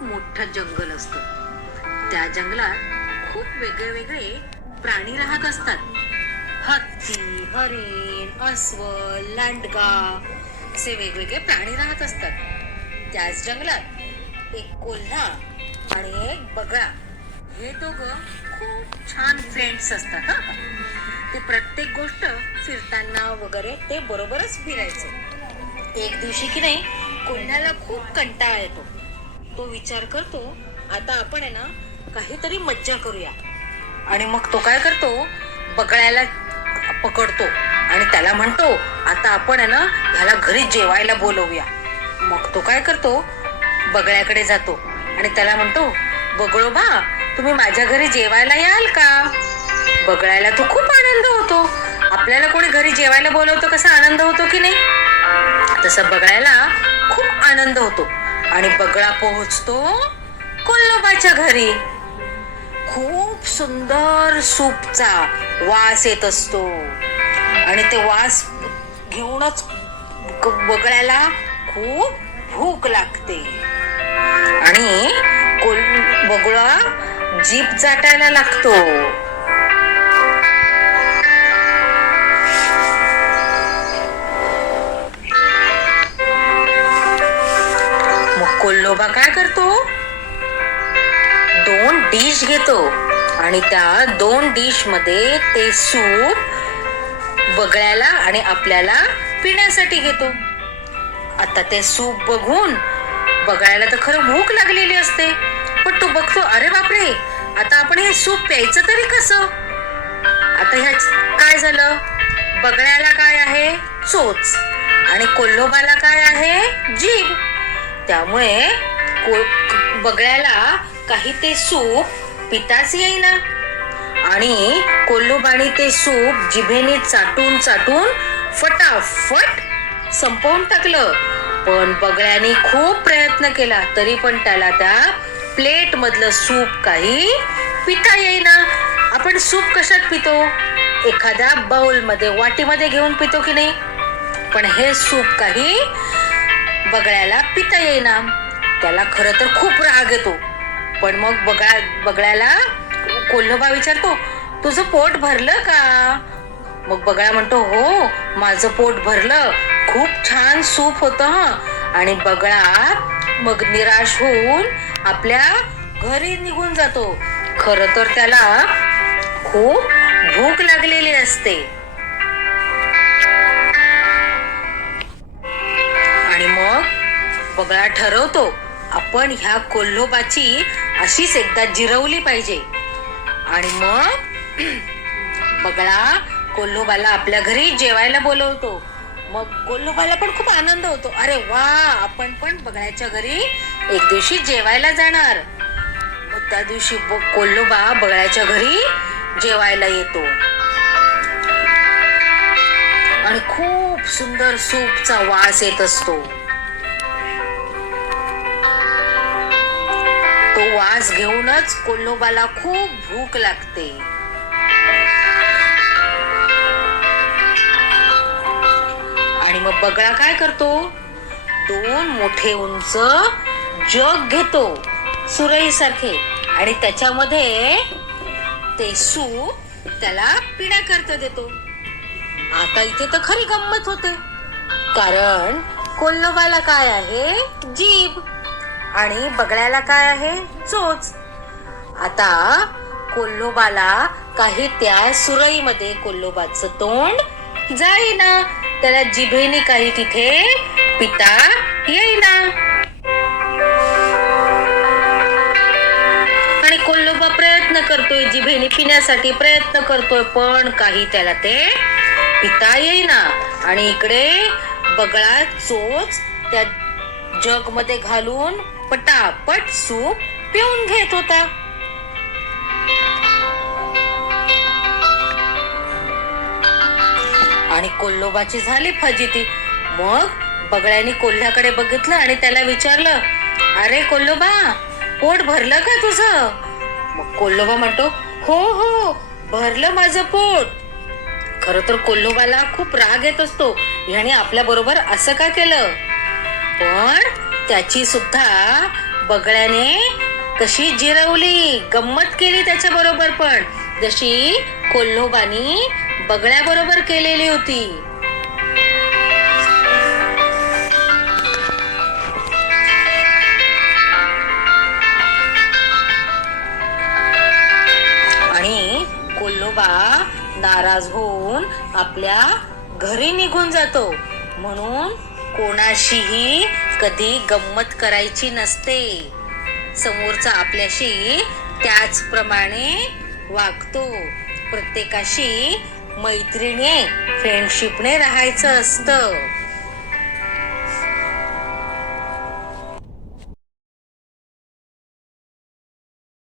मोठं जंगल असतं. त्या जंगलात खूप वेगळे वेगळे प्राणी राहत असतात. हत्ती, हरिण, अस्वल, लांडगा असे वेगवेगळे प्राणी राहत असतात. त्याच जंगलात एक कोल्हा आणि एक बगळा हे दोघं खूप छान फ्रेंड्स असतात. ते प्रत्येक गोष्ट फिरताना वगैरे ते बरोबरच फिरायचे. एक दिवशी की नाही कोल्ह्याला खूप कंटाळा येतो. तो विचार करतो आता आपण आहे ना काहीतरी मज्जा करूया. आणि मग तो काय करतो, बगळ्याला पकडतो आणि त्याला म्हणतो आता आपण आहे ना ह्याला घरी जेवायला बोलवूया. मग तो काय करतो, बगळ्याकडे जातो आणि त्याला म्हणतो, बगळोबा तुम्ही माझ्या घरी जेवायला याल का? बगळ्याला तो खूप आनंद होतो. आपल्याला कोणी घरी जेवायला बोलवतो कसा आनंद होतो की नाही, तसं बगळ्याला खूप आनंद होतो. आणि बगळा पोहोचतो कोल्होबाच्या घरी. खूप सुंदर सूपचा वास येत असतो आणि ते वास घेऊनच बगळ्याला खूप भूक लागते आणि बगळा जीभ चाटायला लागतो. मग कोल्होबा काय करतो, 2 डिश घेतो आणि त्या 2 डिश मध्ये ते सूप बगळ्याला आणि आपल्याला पिण्यासाठी घेतो. आता ते सूप बघून बगळ्याला तर खरं भूक लागलेली असते, पण तो बघतो अरे बापरे आता आपण हे सूप प्यायचं तरी कसं. आता ह्या काय झालं, बगळ्याला काय आहे चोच आणि कोल्होबाला काय आहे जीभ. त्यामुळे बगळ्याला काही ते सूप पिताच येईना आणि कोल्होबाने ते सूप जिभेने चाटून चाटून फटाफट संपवून टाकलं. पण बगळ्याने खूप प्रयत्न केला तरी पण त्याला त्या प्लेट मधलं सूप काही पिता येईना. आपण सूप कशात पितो, एखाद्या बाउल मध्ये वाटीमध्ये घेऊन पितो की नाही, पण हे सूप काही बगळ्याला पिता येईना. त्याला खरं तर खूप राग येतो. पण मग बगळ्याला कोल्होबा विचारतो, तुझं पोट भरलं का? मग बगळा म्हणतो, हो माझं पोट भरलं, खूप छान सूप होतं. आणि बगळा मग निराश होऊन आपल्या घरी निघून जातो. खरं तर त्याला खूप भूक लागलेली असते. आणि मग बगळा ठरवतो आपण ह्या कोल्होबाची अशीच एकदा जिरवली पाहिजे. आणि मग बगळा कोल्होबाला आपल्या घरी जेवायला बोलवतो. मग कोल्होबाला पण खूप आनंद होतो, अरे वा आपण पण बगळ्याच्या घरी एक दिवशी जेवायला जाणार. मग त्या दिवशी कोल्होबा बगळ्याच्या घरी जेवायला येतो आणि खूप सुंदर सूपचा वास येत असतो. तो वास घेऊनच कोल्होबाला खूप भूक लागते. आणि मग बगळा काय करतो, 2 मोठे उंच जग घेतो सुरईसारखे आणि त्याच्यामध्ये ते सूप त्याला पिण्याकरता देतो. आता इथे तर खरी गंमत होते, कारण कोल्होबाला काय आहे जीभ आणि बगळ्याला काय आहे चोच. आता कोल्होबाला काही त्या सुरईमध्ये कोल्होबाचं तोंड जाईना, त्याला जिभेने काही तिथे पिता येईना. आणि कोल्होबा प्रयत्न करतोय, जिभेने पिण्यासाठी प्रयत्न करतोय, पण काही त्याला ते पिता येईना. आणि इकडे बगळा चोच त्या जग मध्ये घालून पटापट सूप पिऊन घेत होता. आणि कोल्होबाची झाली फजिती. मग बगळ्याने कोल्ह्याकडे बघितलं आणि त्याला विचारलं, अरे कोल्होबा, पोट भरलं का तुझं? मग कोल्होबा म्हणतो, हो हो, भरलं माझं पोट. खरं तर कोल्होबाला खूप राग येत असतो, ह्याने आपल्या बरोबर असं का केलं. पण त्याची सुद्धा बगळ्याने कशी जिरवली, गंमत केली त्याच्या बरोबर, पण जशी कोल्होबानी बगळ्या बरोबर केलेली होती. आणि कोल्होबा नाराज होऊन आपल्या घरी निघून जातो. म्हणून कोणाशीही कधी गंमत करायची नसते. समोरचा आपल्याशी त्याचप्रमाणे वागतो. प्रत्येकाशी मैत्रीने, फ्रेंडशिपने राहायचं असतं.